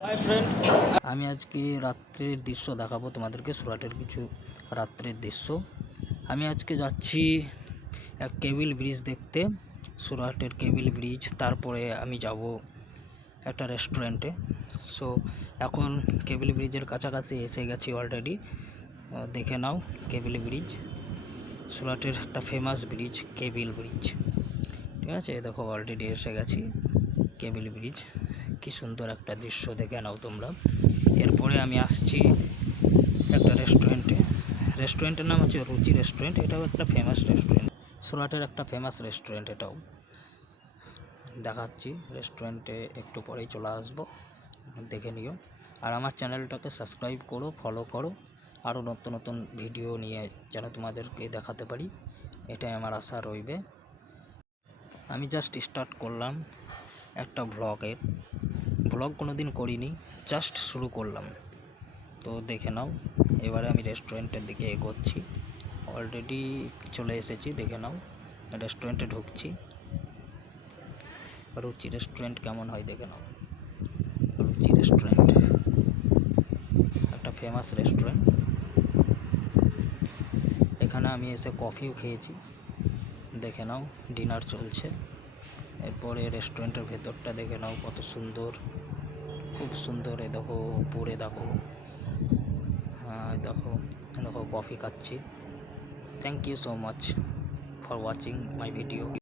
Hi friend, আমি আজকে রাত্রের দৃশ্য দেখাবো তোমাদেরকে। সুরাটের কিছু রাত্রের দৃশ্য। আমি আজকে যাচ্ছি এক কেবিল ব্রিজ দেখতে, সুরাটের কেবিল ব্রিজ। তারপরে আমি যাব একটা রেস্টুরেন্টে। সো এখন কেবিল ব্রিজের কাছাকাছি এসে গেছি অলরেডি। দেখে নাও কেবিল ব্রিজ, সুরাটের একটা ফেমাস ব্রিজ কেবিল ব্রিজ। ঠিক আছে, দেখো অলরেডি এসে গেছি কেবিল ব্রিজ। কি সুন্দর একটা দৃশ্য, দেখে নাও তোমরা। এরপরে আমি আসছি একটা রেস্টুরেন্টের নাম হচ্ছে রুচি রেস্টুরেন্ট। এটাও একটা ফেমাস রেস্টুরেন্ট, সুরাটের একটা ফেমাস রেস্টুরেন্ট। এটাও দেখাচ্ছি। রেস্টুরেন্টে একটু পরেই চলে আসবো, দেখে নিও। আর আমার চ্যানেলটাকে সাবস্ক্রাইব করো, ফলো করো, আরও নতুন নতুন ভিডিও নিয়ে যেন তোমাদেরকে দেখাতে পারি, এটাই আমার আশা রইবে। আমি জাস্ট স্টার্ট করলাম একটা ব্লগ কোনো দিন করিনি, জাস্ট শুরু করলাম। তো দেখে নাও। এবারে আমি রেস্টুরেন্টের দিকে এগোচ্ছি, অলরেডি চলে এসেছি। দেখে নাও, রেস্টুরেন্টে ঢুকছি। রুচি রেস্টুরেন্ট কেমন হয় দেখে নাও। রুচি রেস্টুরেন্ট একটা ফেমাস রেস্টুরেন্ট। এখানে আমি এসে কফিও খেয়েছি। দেখে নাও, ডিনার চলছে। এরপরে রেস্টুরেন্টের ভেতরটা দেখে নাও, কত সুন্দর, খুব সুন্দর। এ দেখো উপরে দেখো, হ্যাঁ দেখো দেখো কফি খাচ্ছি। Thank you so much for watching my video.